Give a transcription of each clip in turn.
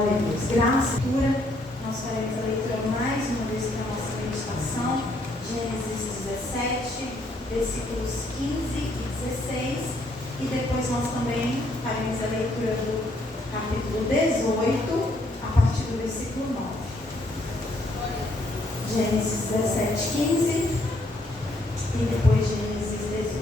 Glória a Deus. Graça, leitura. Nós faremos a leitura mais uma vez para a nossa meditação. Gênesis 17, versículos 15 e 16. E depois nós também faremos a leitura do capítulo 18, a partir do versículo 9. Gênesis 17, 15 e depois Gênesis 18.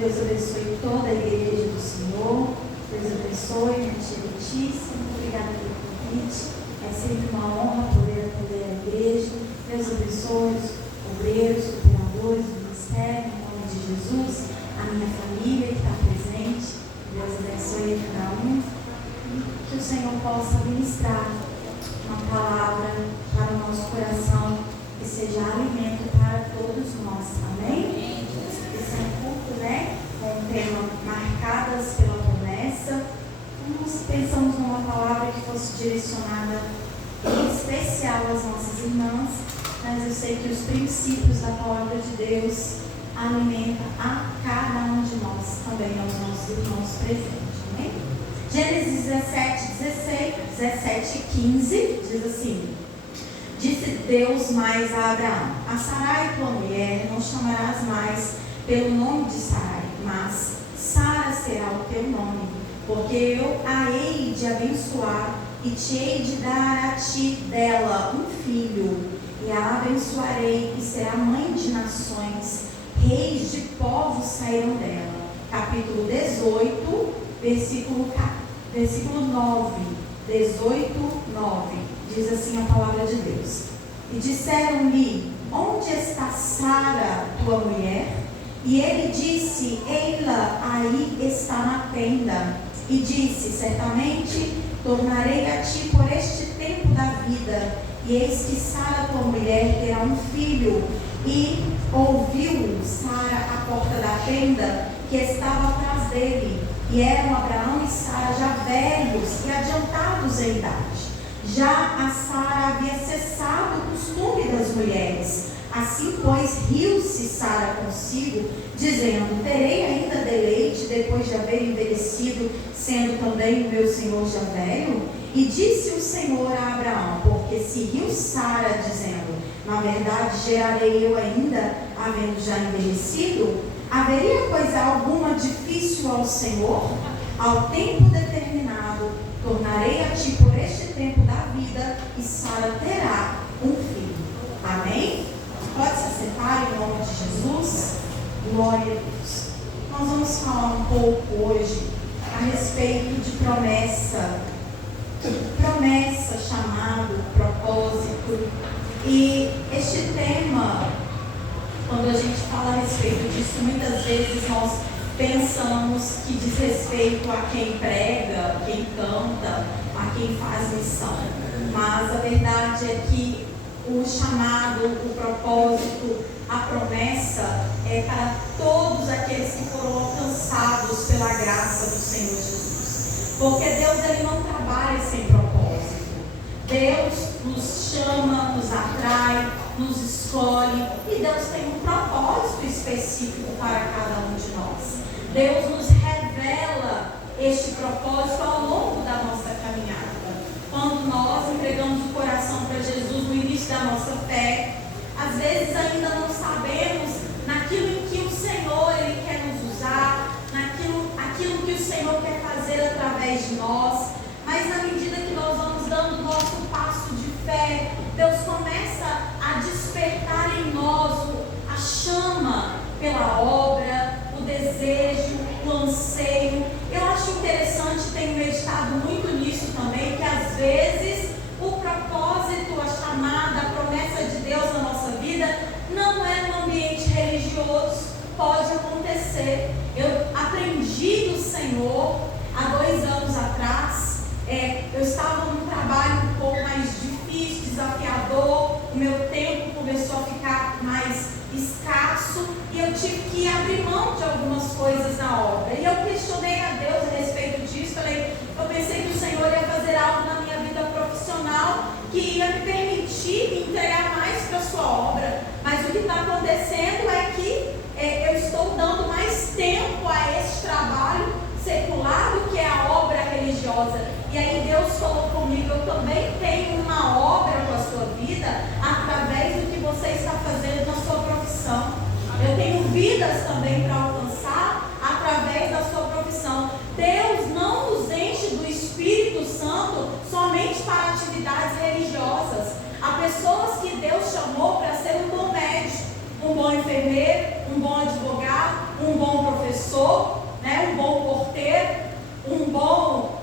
Deus abençoe toda a igreja do Senhor. Deus abençoe, minha tia Letícia. Muito obrigada pelo convite. É sempre uma honra poder atender a igreja. Deus abençoe os obreiros, cooperadores do ministério, em nome de Jesus. A minha família que está presente. Deus abençoe cada um. Que o Senhor possa ministrar uma palavra para o nosso coração, que seja alimento para todos nós. Amém? Esse é um culto, né? Com um tema marcadas pela promessa. Nós pensamos numa palavra que fosse direcionada em especial às nossas irmãs, mas eu sei que os princípios da palavra de Deus alimentam a cada um de nós, também aos nossos irmãos presentes. Amém? Gênesis 17, 15 diz assim: Disse Deus mais a Abraão: A Sarai, tua mulher, não chamarás mais pelo nome de Sarai, mas Sara será o teu nome, porque eu a hei de abençoar e te hei de dar a ti dela um filho, e a abençoarei e será mãe de nações, reis de povos sairão dela. Capítulo 18, versículo 9, 18, 9, diz assim a palavra de Deus: E disseram-lhe: Onde está Sara, tua mulher? E ele disse: Eila, aí está na tenda. E disse: Certamente tornarei a ti por este tempo da vida, e eis que Sara, tua mulher, terá um filho. E ouviu Sara à porta da tenda que estava atrás dele, e eram Abraão e Sara já velhos e adiantados em idade. Já a Sara havia cessado o costume das mulheres. Assim, pois, riu-se Sara consigo, dizendo: Terei ainda deleite depois de haver envelhecido, sendo também o meu senhor já velho? E disse o Senhor a Abraão: Porque se riu Sara, dizendo: Na verdade, gerarei eu ainda, havendo já envelhecido? Haveria coisa alguma difícil ao Senhor? Ao tempo determinado, tornarei a ti por este tempo da vida, e Sara terá um filho. Amém? Pode se assentar em nome de Jesus. Glória a Deus. Nós vamos falar um pouco hoje a respeito de promessa. Promessa, chamado, propósito. E este tema, quando a gente fala a respeito disso, muitas vezes nós pensamos que diz respeito a quem prega, quem canta, a quem faz missão. Mas a verdade é que o chamado, o propósito, a promessa é para todos aqueles que foram alcançados pela graça do Senhor Jesus. Porque Deus, ele não trabalha sem propósito. Deus nos chama, nos atrai, nos escolhe, e Deus tem um propósito específico para cada um de nós. Deus nos revela este propósito ao longo da nossa caminhada. Quando nós entregamos o coração para Jesus no início da nossa fé, às vezes ainda não sabemos naquilo em que o Senhor ele quer nos usar, aquilo que o Senhor quer fazer através de nós, mas na medida que nós vamos dando o nosso passo de fé, Deus começa a despertar em nós a chama pela obra, o desejo, o anseio. Eu acho interessante, tenho meditado muito nisso também, que às vezes o propósito, a chamada, a promessa de Deus na nossa vida não é no ambiente religioso. Pode acontecer. Eu aprendi do Senhor há 2 anos atrás. Eu estava num trabalho um pouco mais difícil, desafiador. O meu tempo começou a ficar mais escasso e eu tive que abrir mão de algumas coisas na obra. E eu questionei a Deus a respeito disso. Eu pensei que o Senhor ia fazer algo na minha vida profissional que ia me permitir me entregar mais para a sua obra. Mas o que está acontecendo é que eu estou dando mais tempo a esse trabalho secular do que a obra religiosa. E aí Deus falou comigo também tenho uma obra com a sua vida através do que você está fazendo na sua profissão. Eu tenho vidas também para alcançar através da sua profissão. Deus não nos enche do Espírito Santo somente para atividades religiosas. Há pessoas que Deus chamou para ser um bom médico, um bom enfermeiro, um bom advogado, um bom professor, né, um bom porteiro, um bom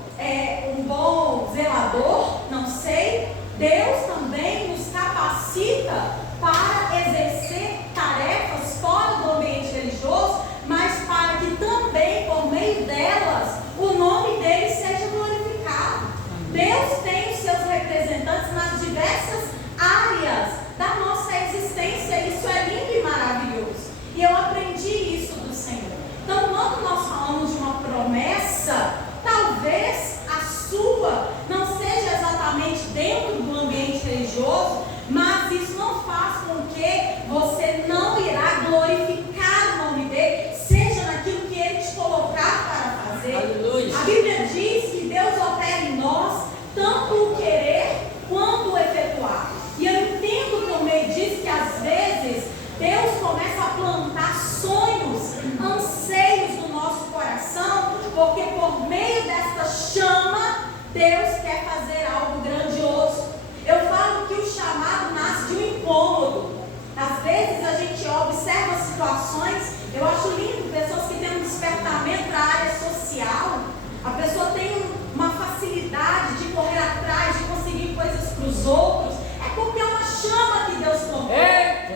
zelador, não sei. Deus também nos capacita para exercer tarefas fora do ambiente religioso, mas para que também, por meio delas, o nome dele seja glorificado. Deus tem os seus representantes nas diversas áreas da nossa existência. Isso é lindo e maravilhoso. E eu aprendi isso do Senhor. Então, quando nós falamos de uma promessa, talvez a sua não seja exatamente dentro do ambiente religioso, mas isso não faz com que você não irá glorificar o nome dele, seja naquilo que ele te colocar para fazer. Aleluia. A Bíblia diz que Deus opera em nós tanto o querer quanto o efetuar. E eu entendo por meio disso que às vezes Deus começa a plantar sonhos, anseios no nosso coração, porque por meio desta chama, Deus quer fazer algo grandioso. Eu falo que o chamado nasce de um incômodo. Às vezes a gente observa situações, eu acho lindo, pessoas que têm um despertamento para a área social. A pessoa tem uma facilidade de correr atrás, de conseguir coisas para os outros. É porque é uma chama que Deus plantou.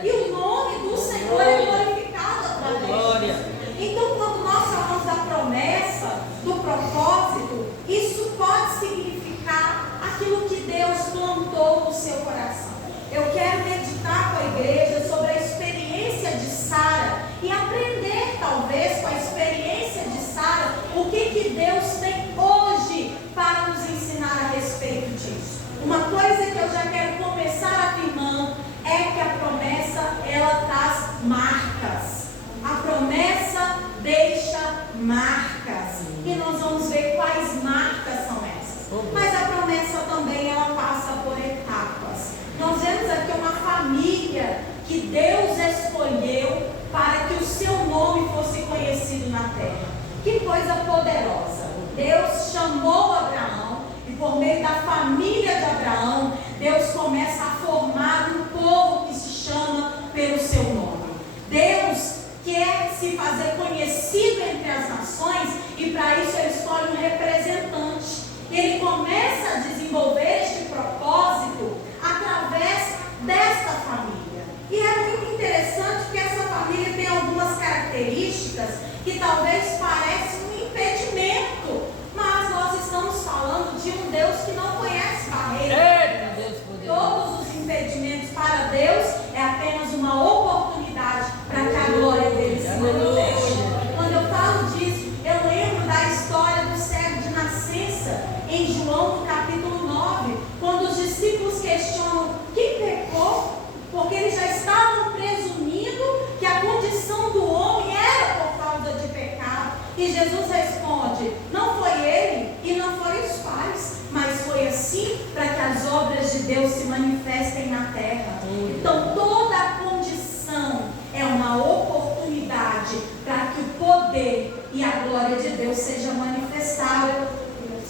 E o nome do Senhor é glorificado através disso. Então, quando nós falamos da promessa, do propósito, isso pode significar aquilo que Deus plantou no seu coração. Eu quero meditar com a igreja sobre a experiência de Sara e aprender, talvez, com a experiência de Sara, o que Deus tem hoje para nos ensinar a respeito disso. Uma coisa que eu já quero começar afirmando é que a promessa, ela traz marcas. A promessa deixa marcas. E nós vamos ver quais marcas são essas. Mas a promessa também, ela passa por etapas. Nós vemos aqui uma família que Deus escolheu para que o seu nome fosse conhecido na terra. Que coisa poderosa. Deus chamou Abraão e por meio da família de Abraão, Deus começa a formar um povo que se chama pelo seu nome. Deus quer se fazer conhecido entre as nações e para isso ele escolhe um representante. Ele começa a desenvolver este propósito através desta família. E é muito interessante que essa família tem algumas características que talvez pareçam um impedimento, mas nós estamos falando de um Deus que não conhece barreiras. Todos os impedimentos para Deus é apenas uma oportunidade para que a glória dele se manifeste. Quando eu falo disso, eu lembro da história do cego de nascença em João no capítulo 9, quando os discípulos questionam quem pecou, porque eles já estavam presumindo que a condição do homem era por causa de pecado. E Jesus responde: não foi ele e não foi os pais, mas foi assim para que as obras de Deus se manifestem na terra. Então toda a condição é uma oportunidade para que o poder e a glória de Deus seja manifestada.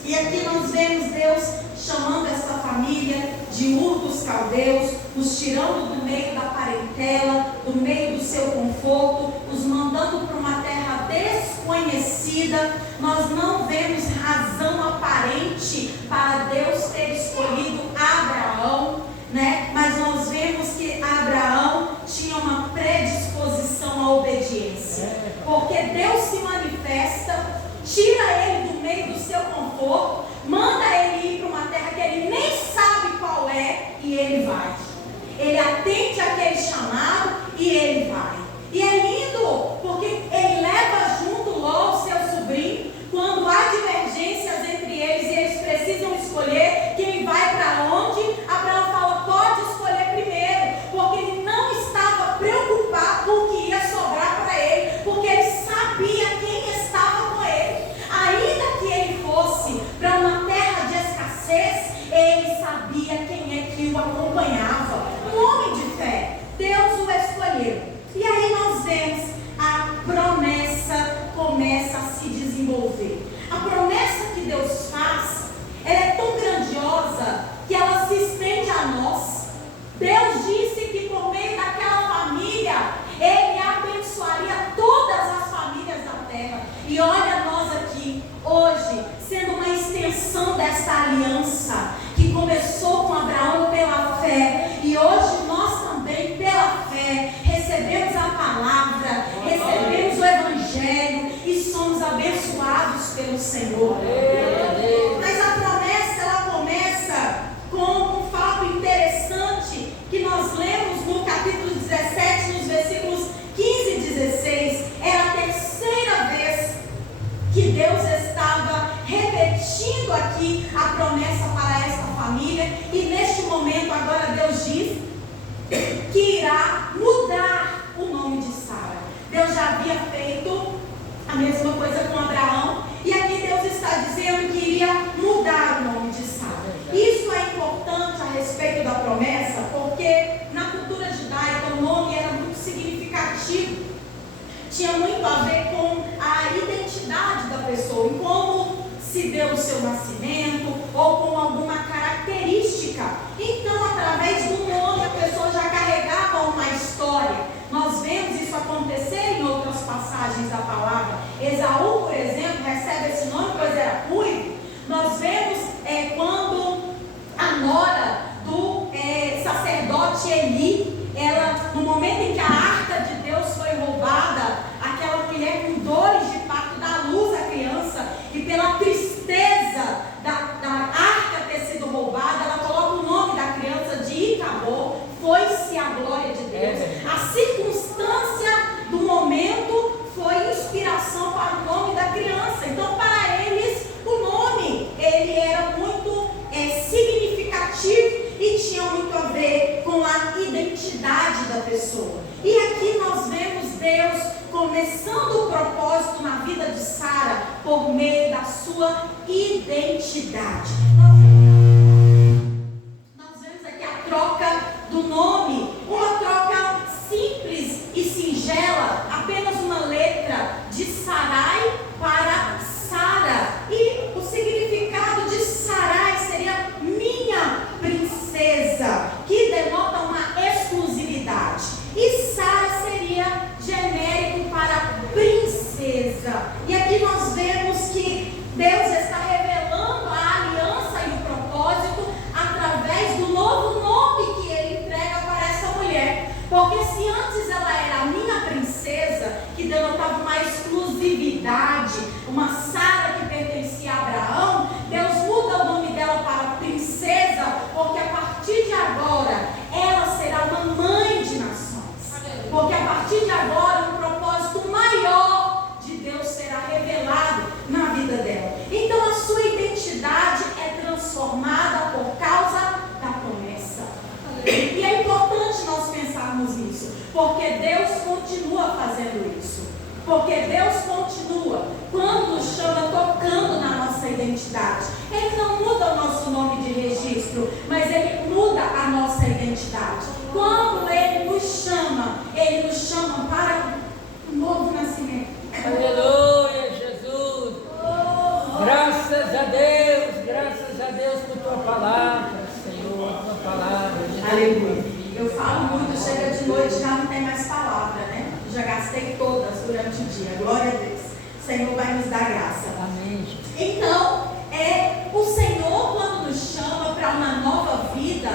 E aqui nós vemos Deus chamando essa família de Ur dos Caldeus, os tirando do meio da parentela, do meio do seu conforto, os mandando para uma terra desconhecida. Nós não vemos razão aparente para Deus ter escolhido Abraão, né? Mas nós vemos que Abraão tinha uma predisposição à obediência, porque Deus se manifesta, tira ele do meio do seu conforto, manda ele ir para uma terra que ele nem sabe qual é, e ele vai. Ele atende aquele chamado e ele vai. E é lindo, porque ele leva junto Ló, o seu sobrinho, quando há divergências entre eles e eles precisam sabia quem é que o acompanhava. Um homem de fé. Deus o escolheu. E aí nós vemos a promessa começa a se desenvolver. A promessa que Deus faz, ela é tão grandiosa que ela se estende a nós. Deus disse que por meio daquela família, Ele abençoaria todas as famílias da terra. E olha nós aqui, hoje, sendo uma extensão dessa aliança, que começou com Abraão pela fé, e hoje nós também, pela fé, recebemos a palavra, recebemos o Evangelho, e somos abençoados pelo Senhor. Mas a promessa, ela começa com um fato interessante, que nós lemos no capítulo 17, nos versículos 15 e 16, é a terceira vez que Deus estava repetindo aqui a promessa para esta família, e neste momento agora Deus diz que irá mudar o nome de Sara. Deus já havia feito a mesma coisa com Abraão, e aqui Deus está dizendo que iria mudar o nome de Sara. Isso é importante a respeito da promessa, porque na cultura judaica o nome era muito significativo. Tinha muito a ver com a identidade da pessoa, em como se deu o seu nascimento, ou com alguma característica. Então, através do nome, a pessoa já carregava uma história. Nós vemos isso acontecer em outras passagens da palavra. Esaú, por exemplo, recebe esse nome, pois era ruivo. Nós vemos quando a nora do sacerdote Eli, ela, no momento em que a arca de Deus foi roubada, aquela mulher com dores de parto dá luz à criança, e pela tristeza da arca ter sido roubada, ela coloca o nome da criança de Icabô, foi-se a glória de Deus. A circunstância do momento foi inspiração para o nome da criança. Então, para eles, o nome, ele era muito significativo e tinha muito a ver com a identidade da pessoa. E aqui nós vemos Deus começando o propósito na vida de Sara por meio da sua identidade. Nós vemos aqui a troca do nome, uma troca simples e singela, apenas uma letra de Sarai para Sara. E o significado de Sarai seria minha princesa, que denota uma exclusividade. E Sara seria genérico para princesa. E aqui nós vemos que Deus está revelando a aliança e o propósito através do novo nome que Ele entrega para essa mulher. Porque se antes ela era a minha princesa, que denotava uma exclusividade, uma Sara que pertencia a Abraão, Deus muda o nome dela para princesa, porque a partir de agora ela será uma mãe de nações. Porque a partir de agora um propósito maior de Deus será revelado na vida dela. Então a sua identidade é transformada por causa da promessa. E é importante nós pensarmos nisso, porque Deus continua fazendo isso. Porque Deus continua, quando nos chama, tocando na nossa identidade. Ele não muda o nosso nome de registro, mas Ele muda a nossa identidade. Quando Ele nos chama para um novo nascimento. Aleluia, Jesus. Graças a Deus por Tua palavra, Senhor, Tua palavra. Aleluia. Eu falo muito, chega de noite, já não tem mais palavra, né? Já gastei todas durante o dia. Glória a Deus. O Senhor vai nos dar graça. Amém. Então, o Senhor, quando nos chama para uma nova vida,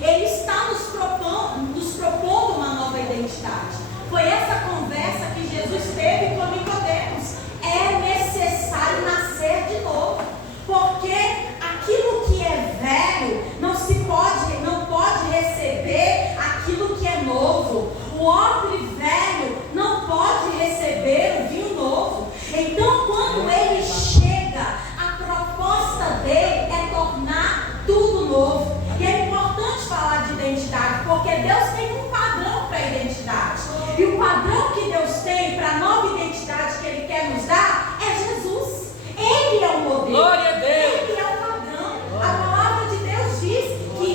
Ele está nos propondo uma nova identidade. Foi essa conversa que Jesus teve com Nicodemos. É necessário nascer de novo, porque aquilo que é velho não pode receber aquilo que é novo. O odre velho não pode receber o vinho novo. Então, quando Ele chega, a proposta dele é tornar tudo novo. E é importante falar de identidade, porque Deus tem um padrão para a identidade. E o padrão que Deus tem para a nova identidade que Ele quer nos dar é Jesus. Ele é o modelo. Glória a Deus. Ele é o padrão. A palavra de Deus diz que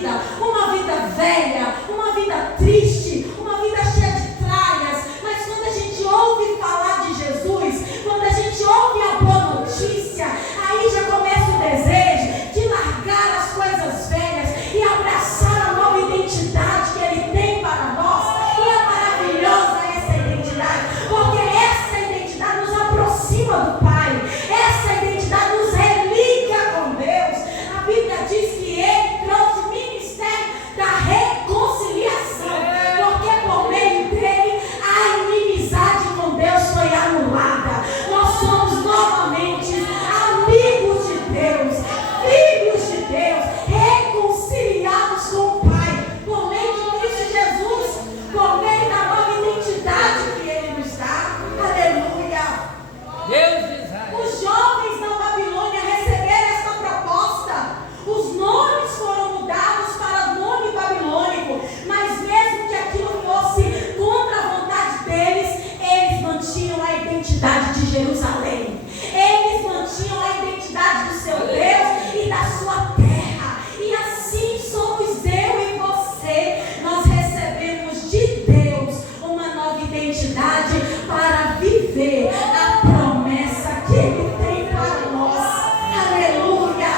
vida velha, uma vida triste, uma vida cheia de tralhas. Mas quando a gente ouve falar de Jesus, quando a gente ouve a boa notícia, aí já começa o desejo de largar as coisas velhas e abraçar a nova identidade que Ele tem para nós. E é maravilhosa essa identidade, porque essa identidade nos aproxima do Pai, essa identidade nos religa com Deus. A Bíblia diz que Ele trouxe o ministério da reconciliação, porque por meio dele a inimizade com Deus foi anulada. Nós somos novamente amigos de Deus, filhos de Deus, reconciliados com o Pai, por meio de Cristo Jesus, por meio da nova identidade que Ele nos dá. Aleluia! Deus de Israel. Os jovens na Babilônia receberam essa proposta. Os nomes foram mudados para nome babilônico, mas mesmo que aquilo fosse contra a vontade deles, eles mantinham a identidade de Jerusalém. Eles mantinham a identidade do seu Deus e da sua terra. E assim somos eu e você. Nós recebemos de Deus uma nova identidade para viver a promessa que Ele tem para nós. Aleluia!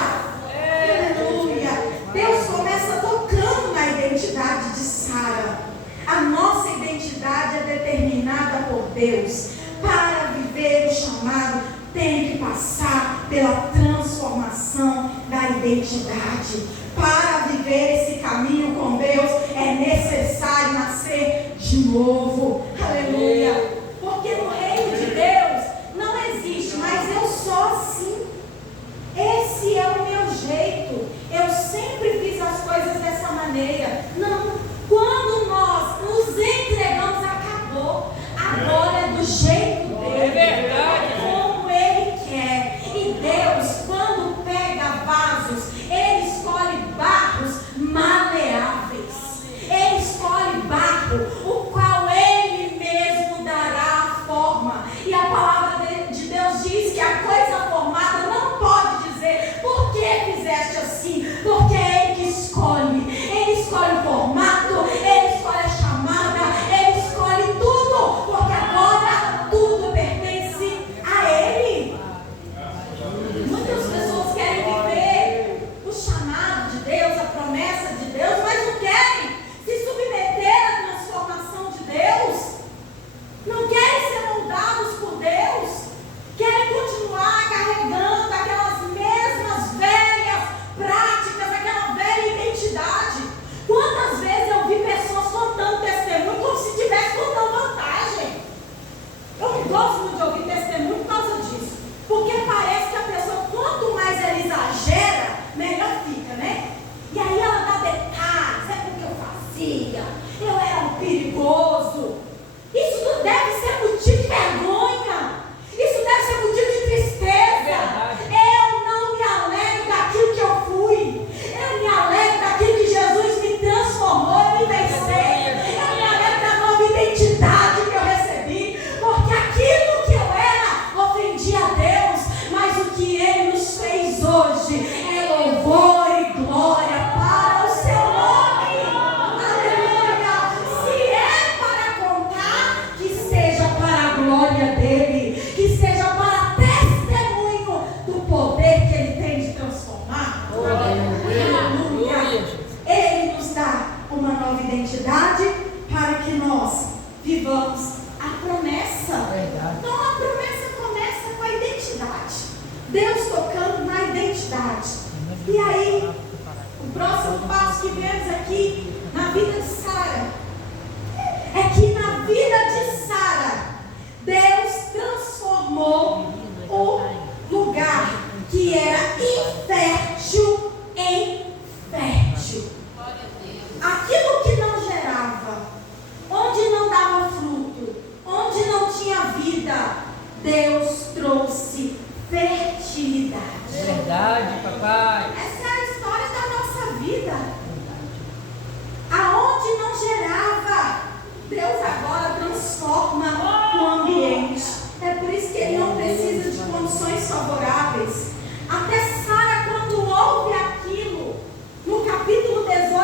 Aleluia! Deus começa tocando na identidade de Sara. A nossa identidade é determinada por Deus. Para viver o chamado, tem que passar pela transformação da identidade. Para viver esse caminho com Deus, é necessário nascer de novo. Aleluia! Porque no reino de Deus não existe, mas eu sou assim. Esse é o meu jeito. Eu sempre fiz as coisas dessa maneira. Não. Quando nós nos entregamos, acabou. Agora é do jeito dele. É verdade. Como Ele quer. E Deus, quando pega vasos, Ele escolhe barros maleáveis. Ele escolhe barro, o qual Ele mesmo dará a forma. E a palavra de Deus diz que a coisa formada não pode dizer por que fizeste assim, porque é Ele que escolhe. Ele escolhe o formato, Ele escolhe a chamada, Ele escolhe tudo, porque agora tudo pertence a Ele. Muitas pessoas querem viver o chamado de Deus, a promessa de Deus, mas não querem se submeter à transformação de Deus. Não querem ser moldados por Deus. Querem continuar carregando aquelas mesmas velhas práticas, aquela velha identidade. Quantas vezes eu vi pessoas contando testemunho como se estivesse contando vantagem? Eu não gosto muito de ouvir testemunho por causa disso. Porque parece que a pessoa, quanto mais ela exagera, melhor fica, né? E aí ela dá detalhes, é porque eu fazia, eu era um perigoso. Isso não deve ser motivo de vergonha. Isso deve ser motivo de tristeza. Eu não me alegro daquilo que eu fui. Eu me alegro daquilo que Jesus me transformou e me venceu. Eu me alegro da nova identidade que eu recebi. Porque aquilo que eu era ofendia a Deus. Mas o que Ele nos fez hoje é louvor e glória para o seu nome. Aleluia! Se é para contar, que seja para a glória dele, que seja para testemunho do poder que Ele tem de transformar. Aleluia! Ele nos dá uma nova identidade para que nós vivamos a promessa. Então a promessa começa com a identidade. Deus tocando na identidade. E aí, o próximo passo que vemos aqui na vida de Sara é que na vida de Sara, Deus transformou o lugar que era infértil em fértil. Aquilo que não gerava, onde não dava fruto, onde não tinha vida, Deus trouxe fertilidade. Verdade, papai. Essa é a história da nossa vida. Aonde não gerava, Deus agora transforma o ambiente. É por isso que Ele não precisa de condições favoráveis. Até Sara, quando ouve aquilo, no capítulo 18,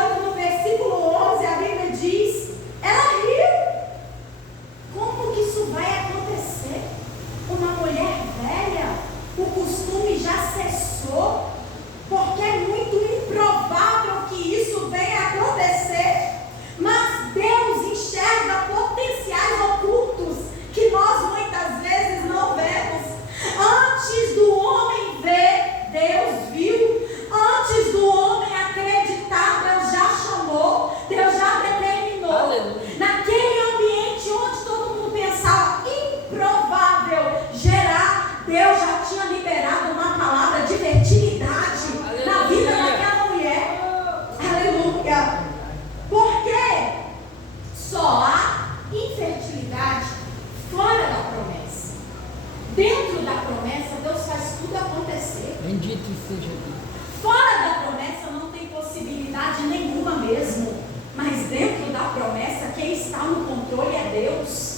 mesmo. Mas dentro da promessa, quem está no controle é Deus.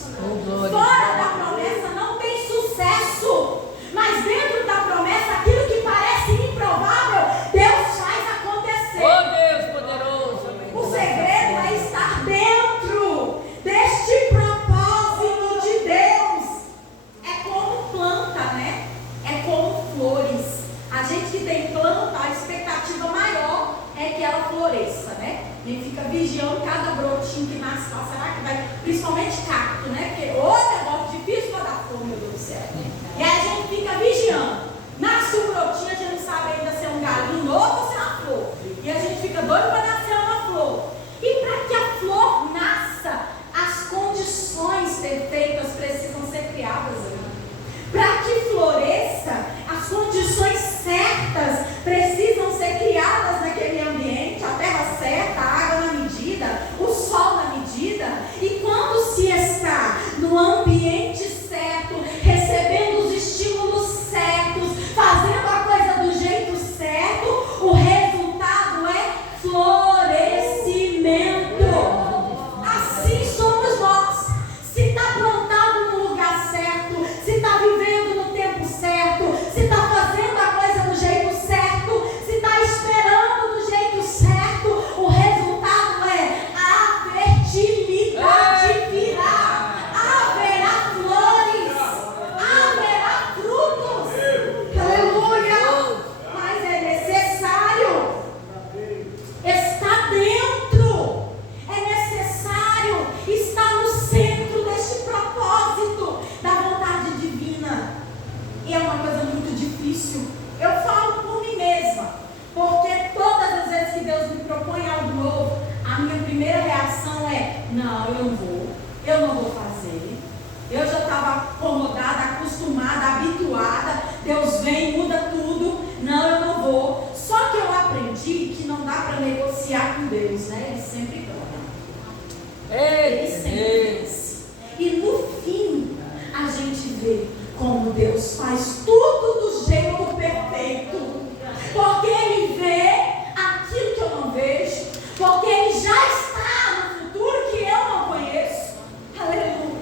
glória. Fora da promessa não tem sucesso. Mas dentro da promessa, aquilo que parece improvável, Deus faz acontecer. Oh Deus poderoso. O segredo é estar dentro deste propósito de Deus. É como planta, né? É como flores. A gente que tem planta, a expectativa maior é que ela floresça, né? A gente fica vigiando cada brotinho que nasce lá. Será que vai? Principalmente cacto, né? Porque o negócio difícil para dar flor, meu Deus do céu. E aí a gente fica vigiando. Nasce um brotinho, a gente não sabe ainda se é um galinho novo ou se é uma flor. E a gente fica doido para nascer uma flor. E para que a flor nasça, as condições perfeitas precisam ser criadas ali. Para que floresça, as condições certas precisam ser criadas naquele ambiente, a terra certa, a água na medida, o sol na medida. E quando se está no ambiente certo, recebendo os estímulos certos, fazendo a coisa do jeito certo, o resultado é florescimento. Assim somos nós. Se está plantado no lugar certo, se está vivendo no tempo certo, se está fazendo a coisa do jeito certo, se está esperando do jeito certo, o resultado é a fertilidade virá, haverá flores, haverá frutos. Aleluia! Mas é necessário estar dentro, é necessário estar no centro deste propósito da vontade divina. E é uma coisa muito difícil. Eu falo por mim mesma, porque todas as vezes que Deus me propõe algo novo, a minha primeira reação é: não, eu não vou fazer. Eu já estava acomodada, acostumada, habituada. Deus vem e muda tudo. Não, eu não vou. Só que eu aprendi que não dá para negociar com Deus, né? Ele sempre ganha. Ele sempre vence. E no fim, a gente vê como Deus faz tudo do jeito perfeito. Porque Ele vê aquilo que eu não vejo. Porque Ele já está no futuro que eu não conheço. Aleluia.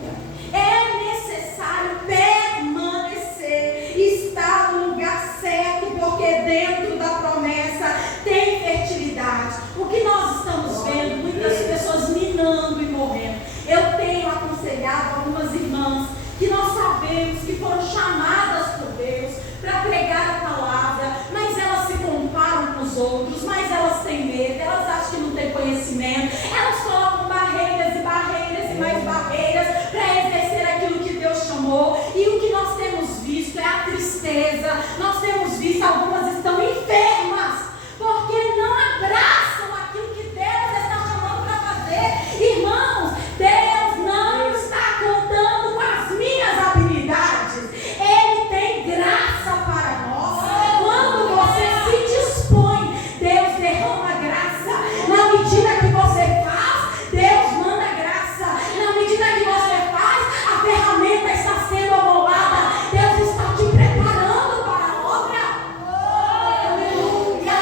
É necessário permanecer, estar no lugar certo, porque dentro da promessa tem fertilidade. O que nós estamos vendo, muitas pessoas minando e morrendo. Eu tenho aconselhado algumas irmãs que nós sabemos que foram chamadas por Deus para pregar a palavra, mas elas se comparam com os outros, mas elas têm medo, elas acham que não têm conhecimento, elas colocam barreiras e barreiras e mais barreiras para exercer aquilo que Deus chamou. E o que nós temos visto é a tristeza. Nós temos visto algumas estão enfermas porque não abraçam aquilo que Deus está chamando para fazer. Irmãos, Deus não está contando com as minhas habilidades. Ele tem graça para nós. Quando você se dispõe, Deus derrama graça. Na medida que você faz, Deus manda graça. Na medida que você faz, a ferramenta está sendo amolada. Deus está te preparando para a obra. Aleluia!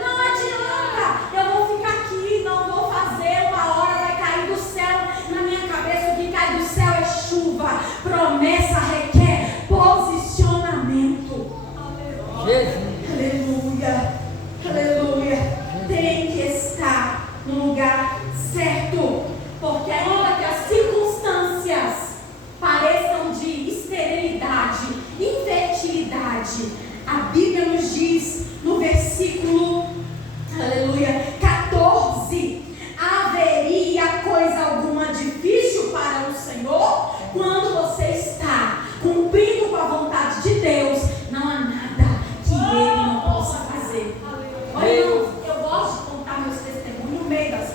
Não adianta. Eu vou ficar aqui, não vou fazer. Uma hora vai cair do céu. Na minha cabeça, o que cai do céu é chuva. Promessa requer posicionamento. Jesus. Aleluia, aleluia. Tem que estar no lugar certo, porque ainda que as circunstâncias pareçam de esterilidade, infertilidade, a Bíblia nos diz no versículo, aleluia, 14: haveria coisa alguma difícil para o Senhor? Quando você está cumprindo com a vontade de Deus, não há nada que Ele não possa fazer. Olha, irmãos, eu gosto de contar meus testemunhos no meio das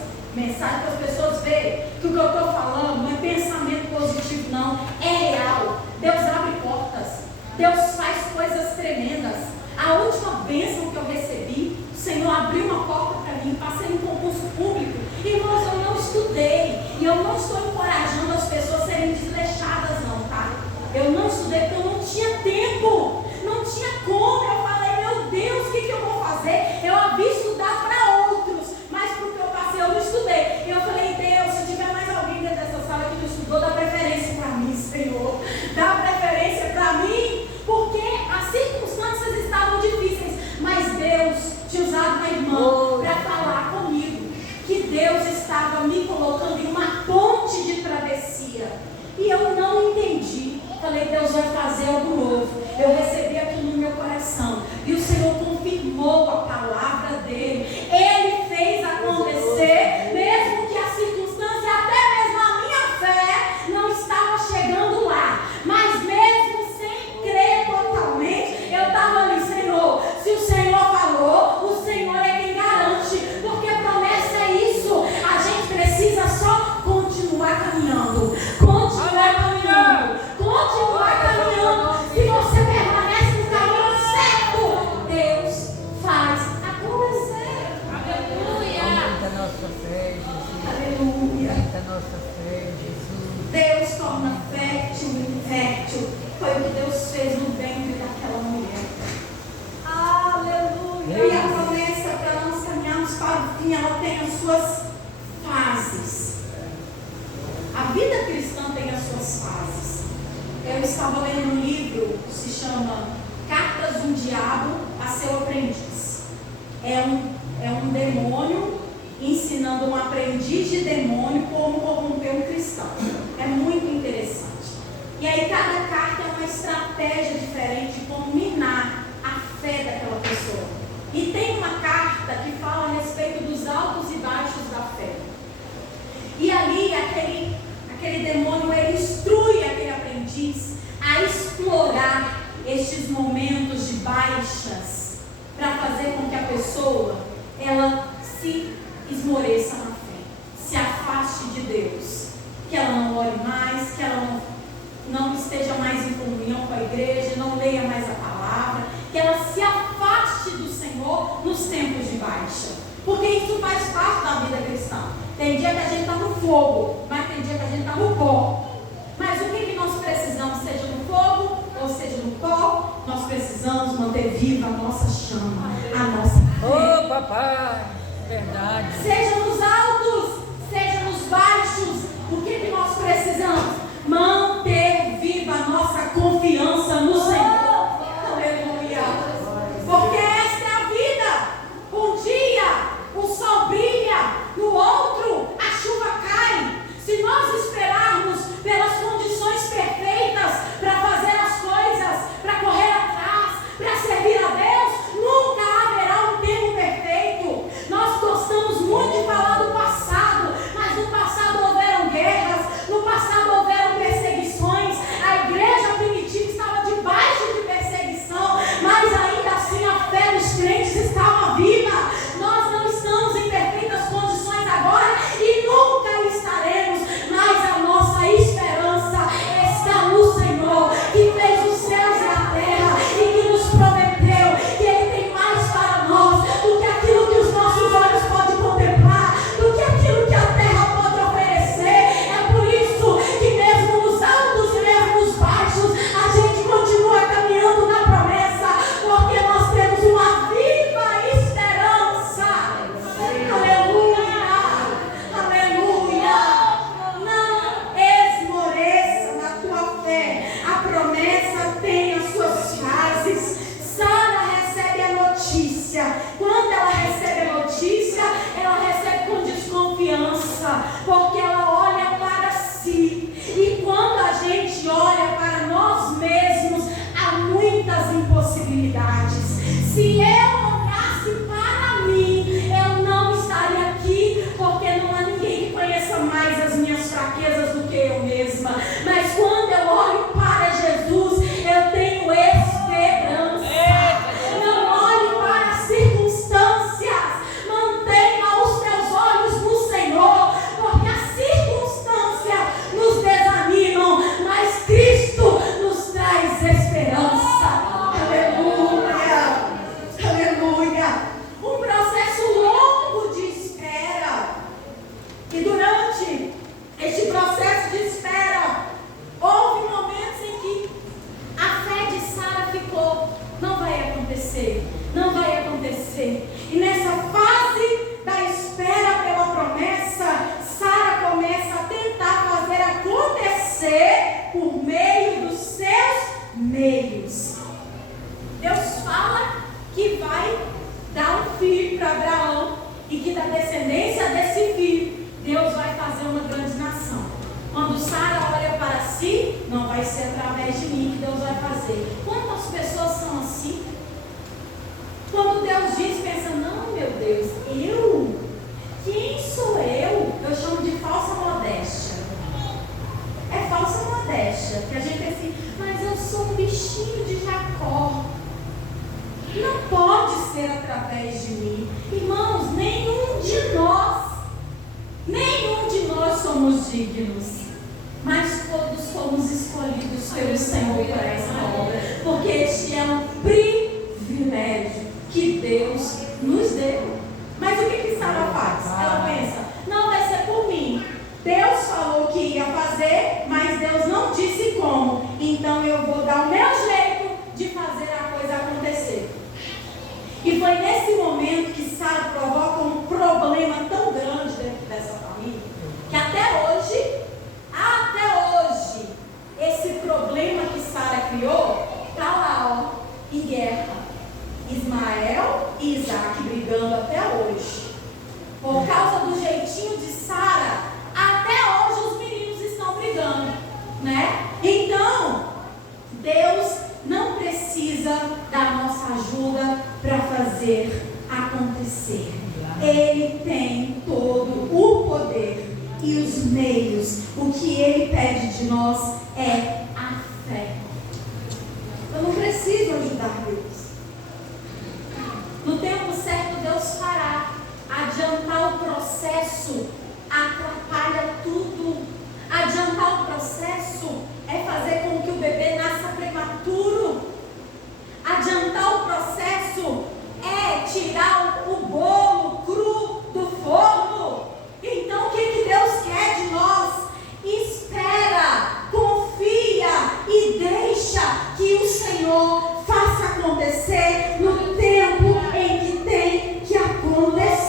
nossa fé, Jesus. Aleluia. Aumenta a nossa fé, Jesus. Deus torna fértil e infértil. Foi o que Deus fez no ventre daquela mulher. Aleluia. E a promessa para nós caminharmos para o fim, ela tem as suas fases. A vida cristã tem as suas fases. Eu estava lendo um livro que se chama Cartas do Diabo a Seu Aprendiz. É um demônio ensinando um aprendiz de demônio como corromper um cristão. É muito interessante. E aí cada carta é uma estratégia diferente de como minar a fé daquela pessoa. E tem uma carta que fala a respeito dos altos e baixos da fé. E ali aquele demônio, ele instrui aquele aprendiz a explorar estes momentos de baixas para fazer com que a pessoa ela se esmoreça na fé, se afaste de Deus, que ela não ore mais, que ela não esteja mais em comunhão com a igreja, não leia mais a palavra, que ela se afaste do Senhor nos tempos de baixa, porque isso faz parte da vida cristã. Tem dia que a gente está no fogo, mas tem dia que a gente está no pó. Mas o que nós precisamos, seja no fogo ou seja no pó, nós precisamos manter viva a nossa chama, a nossa fé. Ô, papai, verdade. Seja nos altos, seja nos baixos, o que nós precisamos? Manter viva a nossa confiança no Senhor. Aleluia. Porque esta é a vida. Um dia o sol brilha, no outro a chuva cai. Se nós esperarmos pelas condições perfeitas para fazer as coisas, para correr atrás, para servir a Deus, nunca haverá um tempo perfeito. Nós gostamos muito de falar do passado, mas no passado houveram guerras, no passado houveram perseguições. A igreja primitiva estava debaixo de perseguição, mas ainda assim a fé dos crentes estava viva. Nós não estamos em perfeitas condições agora e nunca estaremos, mas a nossa esperança está no Senhor, que fez os céus e a terra e que nos prometeu que Ele tem mais para nós do que aquilo que os nossos olhos podem contemplar, do que aquilo que a terra pode oferecer. É por isso que mesmo nos altos e mesmo nos baixos, a gente continua caminhando na promessa, porque nós temos uma viva esperança. Aleluia, aleluia. Não esmoreça na tua fé. A promessa tem as suas fases. Sara recebe a notícia. Quando ela recebe a notícia, ela recebe com desconfiança, porque ela olha para si. E quando a gente olha para nós mesmos, há muitas impossibilidades. Se eu olhasse para mim, eu não estaria aqui, porque não há ninguém que conheça mais as minhas fraquezas do que eu mesma. Mas quando eu olho para Jesus, eu tenho esperança. Não olhe para as circunstâncias, mantenha os teus olhos no Senhor, porque as circunstâncias nos desanimam, mas Cristo nos traz esperança. Aleluia, aleluia. Um processo longo de espera. E durante este processo de espera, houve momentos em que a fé de Sara ficou: não vai acontecer, não vai acontecer. E nessa fase da espera pela promessa, Sara começa a tentar fazer acontecer por meio dos seus meios. Deus fala que vai dar um filho para Abraão e que da descendência desse filho, Deus vai fazer uma grande nação. Quando Sara olha para si, não vai ser através de mim que Deus vai fazer. Quantas pessoas são assim? Quando Deus diz, pensa: não, meu Deus, eu? Quem sou eu? Eu chamo de falsa modéstia. É falsa modéstia, que a gente pensa assim: mas eu sou um bichinho de Jacó. Não pode ser através de mim. Irmãos, nenhum de nós somos dignos. Mas todos fomos escolhidos pelo Senhor para essa obra. Porque este é um privilégio que Deus nos deu. Mas o que Sara faz? Ela pensa: acontecer. Ele tem todo o poder e os meios. O que Ele pede de nós é a fé. Eu não preciso ajudar Deus. No tempo certo, Deus fará. Adiantar o processo atrapalha tudo. Adiantar o processo é fazer com que o bebê nasça prematuro. Adiantar o processo é tirar o bolo cru do forno. Então o que Deus quer de nós? Espera, confia e deixa que o Senhor faça acontecer no tempo em que tem que acontecer.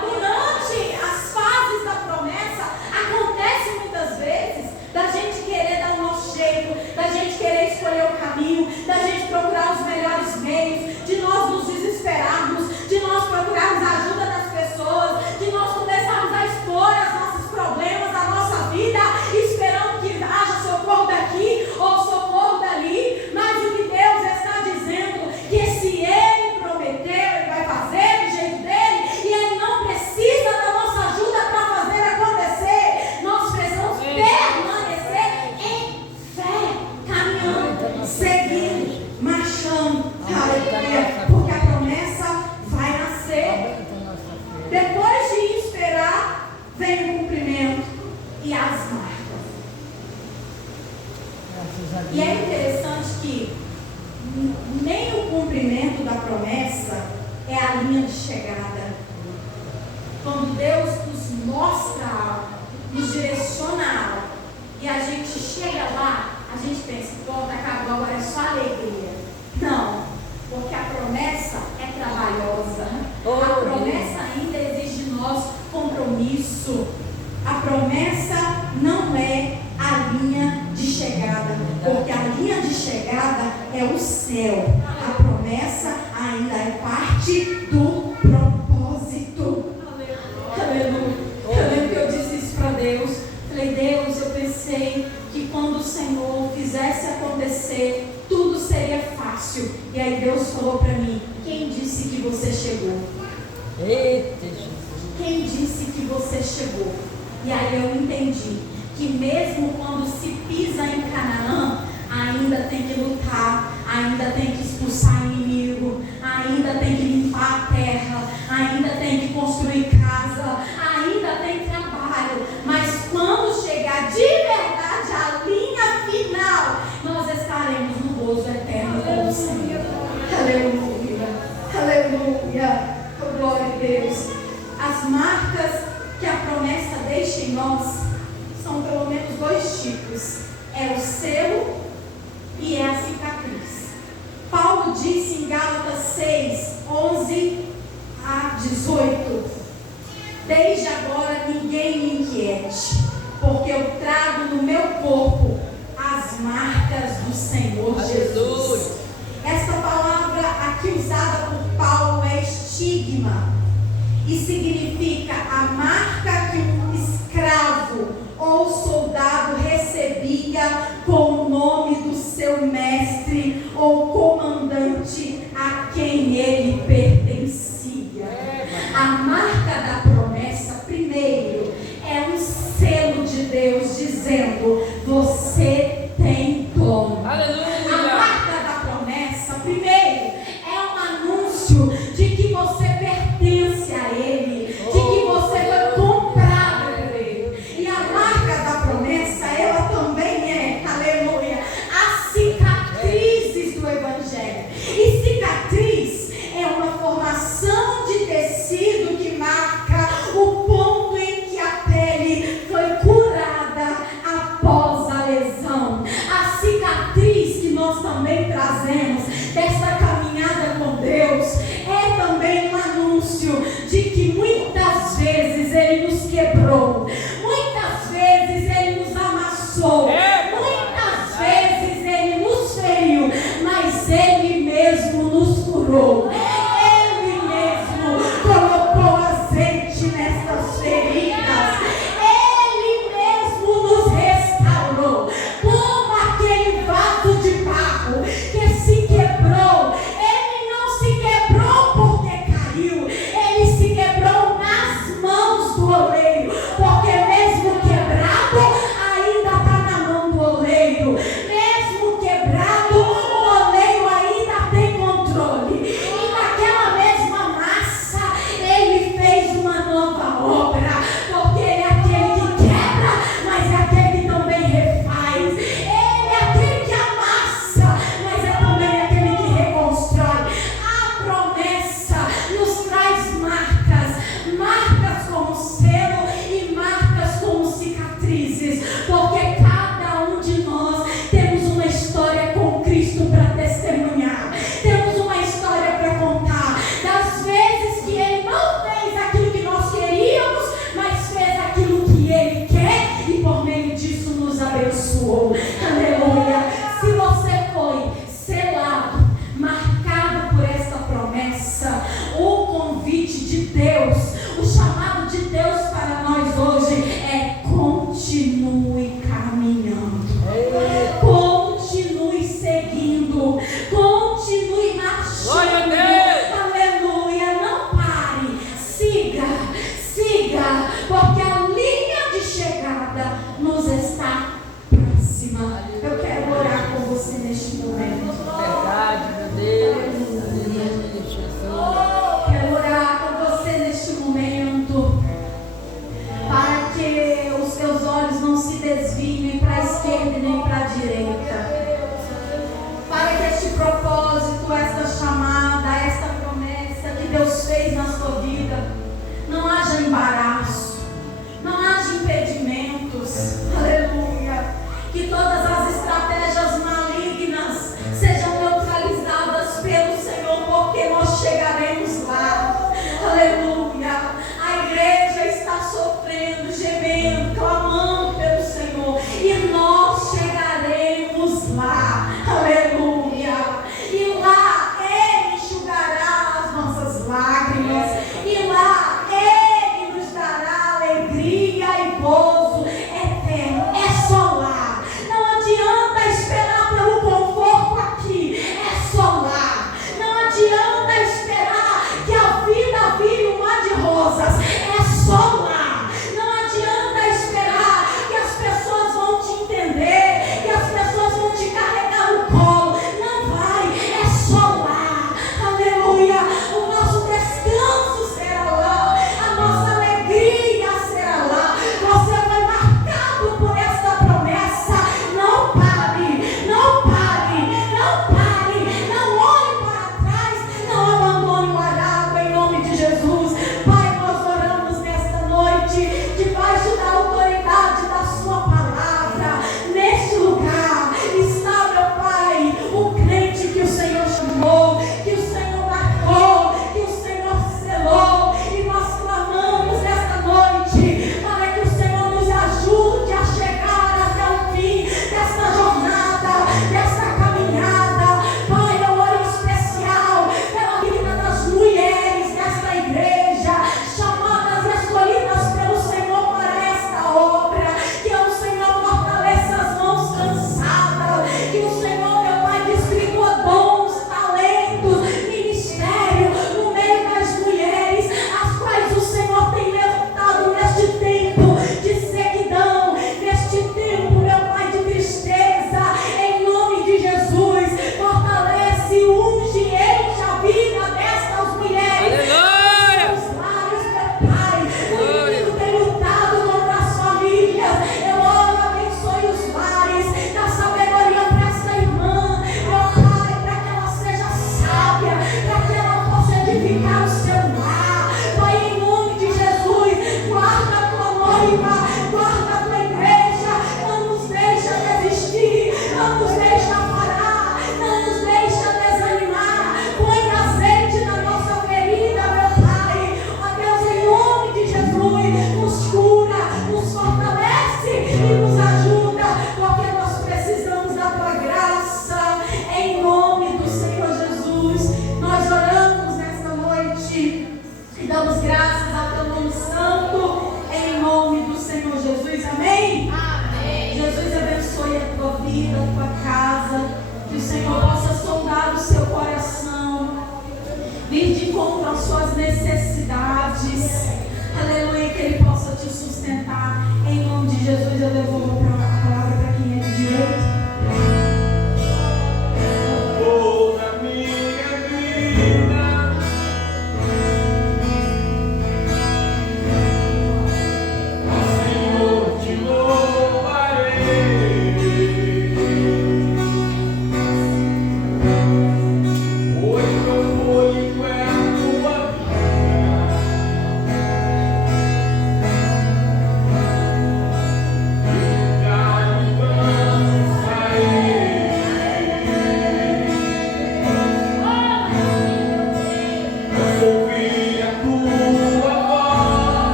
Durante as fases da promessa, acontece muitas vezes da gente querer dar o nosso jeito, da gente querer escolher o caminho, da gente procurar os melhores meios, de nós nos desesperarmos, de nós procurarmos a ajuda das pessoas, de nós começarmos a expor os nossos problemas, a nossa vida, esperando que haja socorro daqui ou socorro dali. Mas o que Deus está dizendo, que se Ele prometeu, Ele vai fazer do jeito dele, e Ele não precisa da nossa ajuda para fazer acontecer. Nós precisamos permanecer em fé, caminhando, seguindo, marchando, aleluia, porque a promessa vai nascer. Depois de esperar, vem o cumprimento e as marcas. E é interessante que nem o cumprimento da promessa é a linha de chegada. Quando Deus nos mostra algo, nos direciona algo, e a gente chega lá, a gente pensa, pronto, acabou, agora é só alegria. Não, porque a promessa é trabalhosa. A promessa ainda exige de nós compromisso. A promessa não é a linha de chegada, porque a linha de chegada é o céu. A promessa ainda é parte do propósito. Aleluia. Eu lembro que eu disse isso para Deus. Falei, Deus, eu pensei que quando o Senhor fizesse acontecer, tudo seria fácil. E aí Deus falou para mim, quem disse que você chegou? Eita, Jesus. Quem disse que você chegou? E aí eu entendi que mesmo quando se pisa em Canaã, ainda tem que lutar, ainda tem que expulsar inimigo, ainda tem que limpar a terra, ainda tem que construir casa, ainda tem trabalho. Mas quando chegar de verdade a linha final, nós estaremos no gozo eterno com o Senhor. Aleluia, aleluia, oh, glória a Deus. As marcas que a promessa deixa em nós são pelo menos dois tipos: é o selo e é a cicatriz. Paulo disse em Gálatas 6, 11 a 18: desde agora ninguém me inquiete, porque eu trago no meu corpo as marcas do Senhor Jesus. Esta palavra aqui usada por Paulo é estigma, e significa a marca que um escravo ou soldado recebia com o nome do seu mestre ou comandante a quem ele pertencia. A marca da promessa, primeiro, é um selo de Deus dizendo: você tem dom. Aleluia. A marca da promessa, primeiro, é um anúncio de que você pertence a Ele, de que você foi comprado por Ele. E a marca da promessa, ela também é, aleluia, as cicatrizes do Evangelho. E cicatriz é uma formação de tecido que marca o ponto em que a pele foi curada após chegada, porque a linha de chegada nos está próxima. Eu quero orar com você neste momento. Verdade, meu Deus. Aleluia, Jesus. Quero orar com você neste momento, para que os seus olhos não se desviem nem para a esquerda e nem para a direita. Para que este propósito, esta chamada, esta promessa que Deus fez na sua vida, não haja embaraço,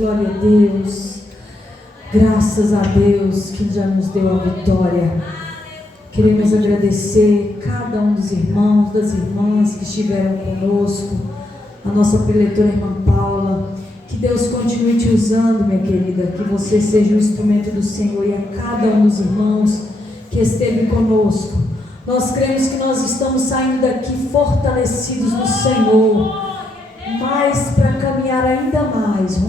Glória a Deus, graças a Deus que já nos deu a vitória. Queremos agradecer cada um dos irmãos, das irmãs que estiveram conosco, a nossa preletora irmã Paula. Que Deus continue te usando, minha querida, que você seja o instrumento do Senhor, e a cada um dos irmãos que esteve conosco. Nós cremos que nós estamos saindo daqui fortalecidos no Senhor, mas para caminhar ainda mais